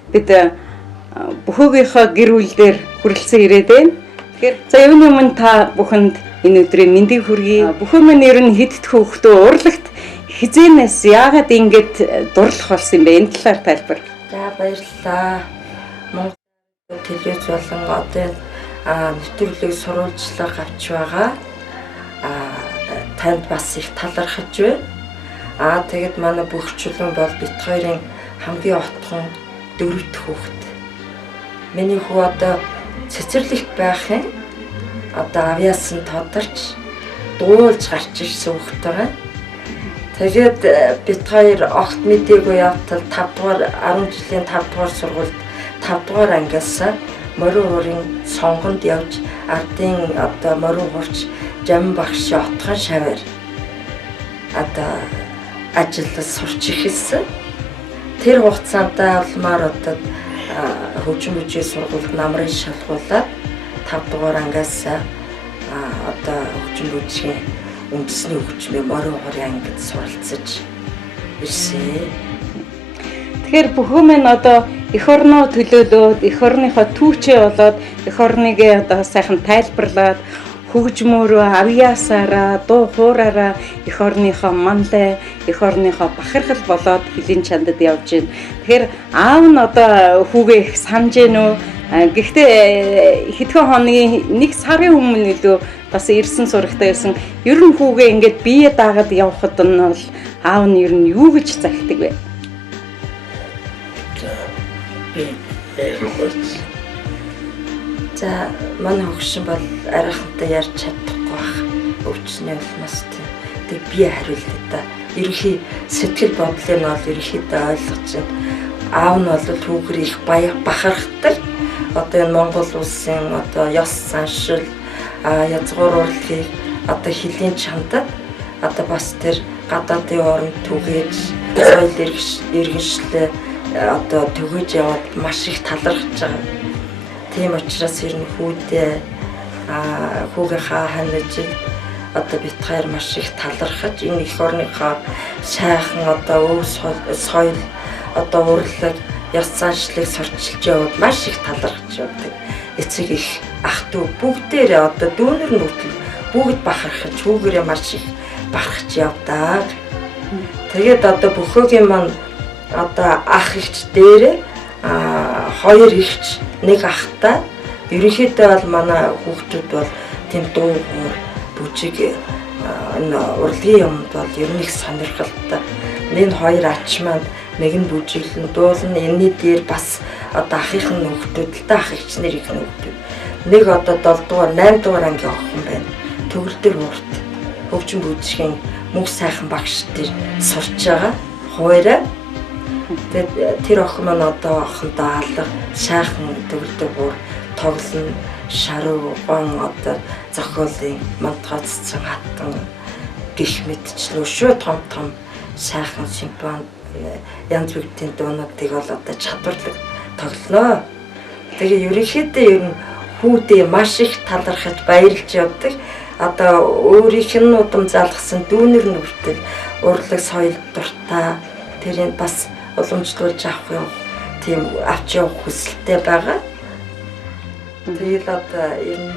бид бүхөөгийнхөө гэр бүл дээр хүрэлцэн ирээд байна. Тэгэхээр за юуны өмнө та бүхэнд энэ өдрийн мэндийг хүргэе. Бүхэн минь ер нь хидд хөөхтөө урлагт хизээнээс яагаад ингэж дурлах болсон юм бэ? Энэ талаар тайлбар. За баярлалаа. Монгол телевиз болон одоо нэвтрүүлгийг сурвалжлага авч байгаа. Танд бас их талархаж байна. Тэгэд манай бүх чулуун бол бит хоёрын хамгийн отхон 4 дахь хүүхэд. Миний хүү одоо цэцэрлэгт байхын одоо авьяас нь тодорч дуулж гарч ирсэн хүүхэд байгаа. Тэгээд бит хоёр огт мэдээгүй явтал 5 дугаар 10 жилийн 5 дугаар сургуульд 5 дугаар ангиас морин уурын сонгонд явж ардын одоо морин уурч жам багш отхон шавар одоо ажиллаж сурч ихсэн. Тэр хугацаанд улмаар одоо хөгжим бүжгийн сургуульд намрын шалгуулаад 5 дугаар ангиас одоо хөгжим бүжгийн үндэсний хөгжмийн морин уурын ангид суралцаж ирсэн. Тэгэхээр бүхэн минь одоо эх орноо төлөөлөөд эх орныхоо түүчээ болоод эх орныгээ одоо сайхан тайлбарлаад хөгжмөөрөө авьяасаараа дуу хуураараа эх орныхоо манлай эх орныхоо бахархал болоод хилийн чандад явж байна. Тэгэхээр аав нь одоо хүүгээ их санаж гэнэ үү? Гэхдээ хэдхэн хоногийн нэг сарын өмнө илүү бас ирсэн сурагтай байсан. Ер нь хүүгээ ингээд бие даагаад явхад нь бол аав нь ер нь юу гэж захидаг вэ? За манай хөгшин бол арайхантай ярьж чадахгүй байх. Өвчнээ улмаас тэг би хариултаа да. Ерөнхий сэтгэл бодлыг нь бол ерөнхийдөө ойлгож байна. Аав нь бол түүгээр их бахархдаг. Одоо энэ Монгол улсын одоо ёс заншил язгуур урлагийг одоо хилийн чандад одоо бас тэр гадаадын орнд түгээж соёл иргэншлээ одоо түгэж яваад маш их талархаж байгаа. Тийм учраас ер нь хүүгийнхаа ханаж одоо бит хоёр маш их талархаж энэ эх орныхоо сайхан одоо өв соёл одоо урлаг ёс заншлыг сурчилж яваад маш их талархаж явдаг. Эцэг их ах トゥ бүгдээрээ одоо дүүнэр нь хүртэл бүгд бахархаж хүүгээрээ маш их бахархаж явдаг. Тэгээд одоо бүхөөгийн маань одоо ах ихч дээрээ хоёр ихч нэг ахтай ерөнхийдөө бол манай хүүхдүүд бол тийм дуу хоор бүжиг энэ урлагийн юмд бол ер нь их сонирхолтой. Энэ хоёр ач маань нэг нь бүжиглэн дуулна энэний дээр бас одоо ахын хүүхдүүд л та ах ихчнэр их хүүхдүүд. Нэг одоо 7 дугаар 8 дугаар ангийн охин байна. Төгөлдөр урт хөгжим бүжгийн мөнх сайхан багш дээр сурч байгаа. Хуурай тэгээд тэр охин маань одоо охиндоо алга сайхан төгөлдөр буур тоглоно шаруу гон одоо зохиолын монтгоцсон хатан гих мэдчлөө шүү том сайхан симфони янз бүрийн дуунуудыг бол одоо чадварлаг тоглоноо. Тэгээ ерөнхийдөө ер нь хүүдээ маш их талархаж баярлж явдаг. Одоо өөрийнх нь удам залгасан дүүнэр нь хүртэл урлаг соёл дуртай тэрийг бас уламжлуулж авах юм тийм авч явах хүсэлтэй байгаа. Тэгээд одоо энэ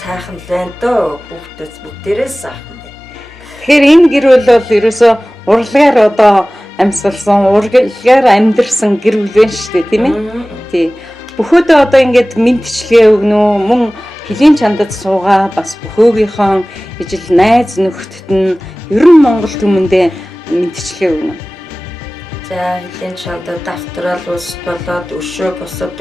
сайхан байна дөө хүүхдүүд бүгдээрээ сайхан байна. Тэгэхээр энэ гэр бүл бол ерөөсөө урлагаар одоо амьсгалсан, урлагаар амьдэрсэн гэр бүл байна шүү дээ, тийм ээ? Тий. Бүхөөдөө одоо ингээд мэдчилгээ өгнө үү? Мөн хилийн чандад суугаа бас бүхөөгийнхөө ижил найз нөхдөд нь ер нь Монгол түмэндээ мэдчилгээ өгнө. За хилийн чандад австрал улс болоод өшөө босоод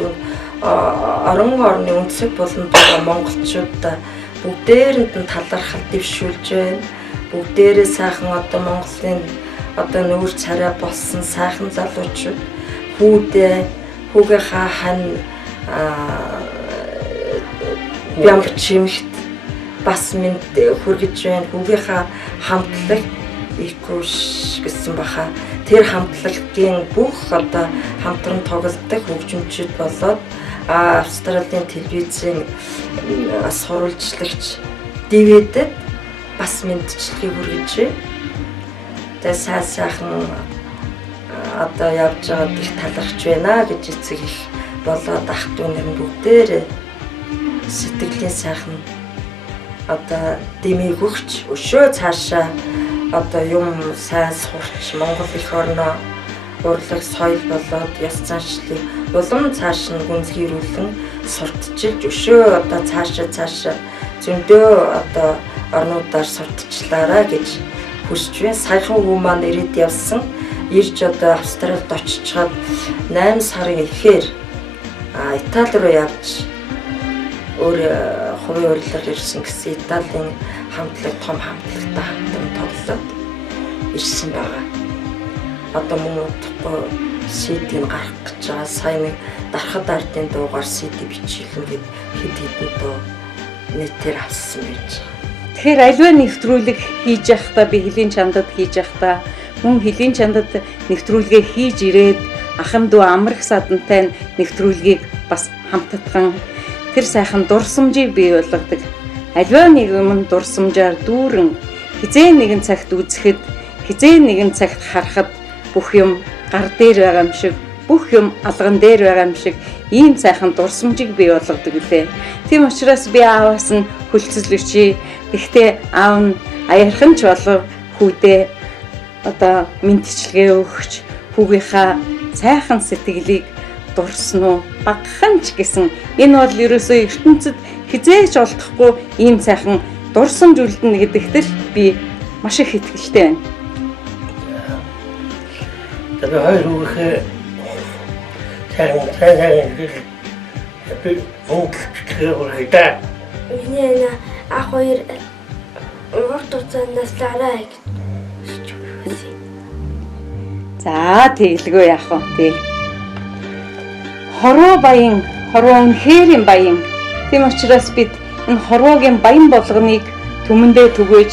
орон орны үндэсэг болон монголчуудаа бүгдээрэнд нь талархал дэвшүүлж байна. Бүгдээрээ сайхан одоо Монголын одоо нүүр царай болсон сайхан залуучууд хүүгийнхаа хань бямб чимэгт бас минь хүргэж байна. Хүүгийнхаа хамтлаг икуш гэсэн баха. Тэр хамтлагийн бүх одоо хамтран тоглодог хөгжимчид болоод Австралийн телевизийн сурвалжлагч дэвэдэд бас мэдчилгээ хүргэж байна. Тэгээ сайхан одоо явж байгаад их талархж байна гэж эцэг их болоод ах トゥ нар бүгдээр сэтгэлийн сайхан одоо дэмийг өгч өшөө цаашаа одоо юм сайн сурч Монгол эх орноо урлаг соёл болоод ёс заншлыг улам цааш нь гүнзгийрүүлэн сурталчилж өшөө одоо цаашаа зөндөө одоо орнуудаар сурталчлаарай гэж хүсэж байна. Саяхан хүү маань ирээд явсан. Ирж одоо Австралид очичоод 8 сарын эхээр Итали руу явж өөр хувийн урилга ирсэн гэсэн Италийн хамтлаг том хамтлагтай хамтран тоглоод ирсэн байгаа. Одоо мөн удахгүй CD-г гарах гэж байгаа. Сайн нэг дархад ардын дуугаар CD бичлэгээд хэд хэдэн дуу нэтээр авсан байж байгаа. Тэгэхээр аливаа нэвтрүүлэг хийж явахдаа би Хөлийн чандад хийж явахдаа мөн Хөлийн чандад нэвтрүүлгээ хийж ирээд ахын дүү амрах садантай нэвтрүүлгийг бас хамтдаган тэр сайхан дурсамжийг бий болгодог. Аливаа нэг юм дурсамжаар дүүрэн хизээ нэгэн цагт үзэхэд хизээ нэгэн цагт харахад бүх юм гар дээр байгаа юм шиг, бүх юм алган дээр байгаа юм шиг ийм сайхан дурсамжийг бий болгодог лээ. Тийм учраас би ааваас нь хүлцэлвчий. Гэхдээ аав нь аярхан ч болов хүүдээ одоо мэдчилгээ өгч хүүгийнхаа сайхан сэтгэлийг дурсан уу багхан ч гэсэн энэ бол ерөөсөө ертөнцид хизээж олдохгүй ийм сайхан дурсамж үлдэнэ гэдэгт л би маш их итгэлтэй байна. Тэгээ хоёр хүүгээ сайхан би өнгөлтгөө хүрээ. Миний ах хоёр урт уцаанаас лараа гэж. За тэглгүй яах вэ? Тэг. Хорвоо баян, хорвоо үнэхээр баян. Тийм учраас бид энэ хорвоогийн баян болгоныг түмэндээ түгээж,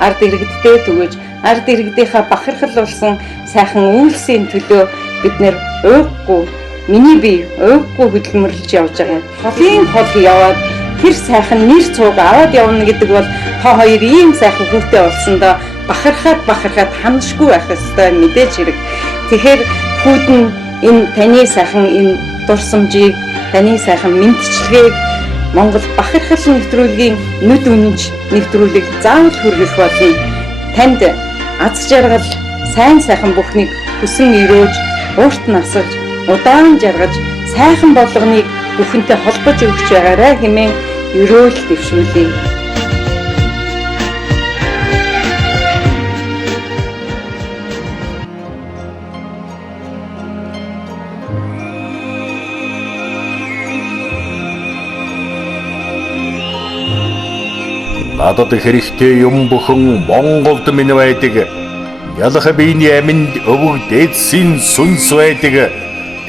ард иргэддээ түгээж, ард иргэдийнхаа бахархал болсон сайхан үйлсийн төлөө бид нэр уйггүй, миний бие уйггүй хөдөлмөрлөж явж байгаа юм. Холын хол яваад тэр сайхан нэр цуг аваад явна гэдэг бол та хоёр ийм сайхан хүүтэй болсондоо бахархаад ханашгүй байх ёстой мэдээж хэрэг. Тэгэхээр хүүд нь энэ таны сайхан энэ дурсамжийг, таны сайхан мэдчилгээг Монгол бахархал нэвтрүүлгийн нүд үнэнч нэвтрүүлэг заавал хүргэх болно. Танд аз жаргал, сайн сайхан бүхнийг хүсэн өрөөж, уурт насаж, удаан жаргаж, сайхан болгоныг бүхэнтэй холбож өгч байгаарай хэмээн өрөөл дэвшүүлье. Надад хэрэгтэй юм бүхэн Монголд минь байдаг. Ялах биений аминд өвөг дээдсийн сүнс байдаг.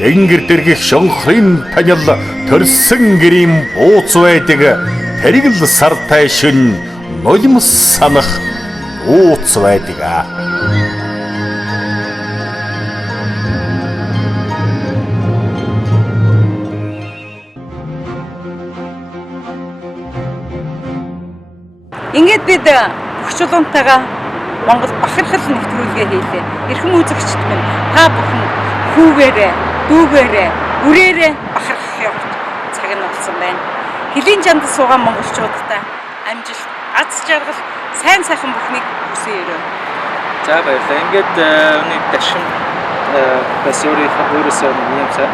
Тэнгэр дэргэх шонхрын танил төрсөн гэрийн бууц байдаг. Тэрэг л сартай шин нулимс санах ууц байдаг. Ингээд бид бүх чулуунтайгаа Монгол бахархал нэвтрүүлгээ хийлээ. Эрхэм үзэгчд минь та бүхэн хүүгээрээ, дүүгээрээ, үрээрээ бахархах явц цаг нь болсон байна. Хөлийн чандд суугаа монголчуудтай амжилт, аз жаргал, сайн сайхан бүхнийг хүсье өрөө. За баярлалаа. Ингээд өнөө дашин бас өөрөөсөө юм сайн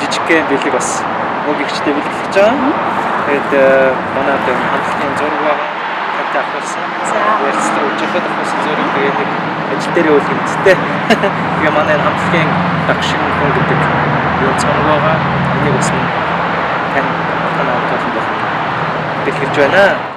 жижигхэн бэлэг бас өгөгчтэй бэлгэлж байгаа. Тэгээд манай хамтлагийн зураг байгаа. Тавьсан. Ярилцлага өгч байхад авсан зураг тэгээд нэг ажил дээр явуулах юмцтэй. Тэгээ манай хамтлагийн дагшин хүн гэдэг юм цанаг байгаа. Энийг бас тань танаа тоолсон байна. Бэлгэлж байна.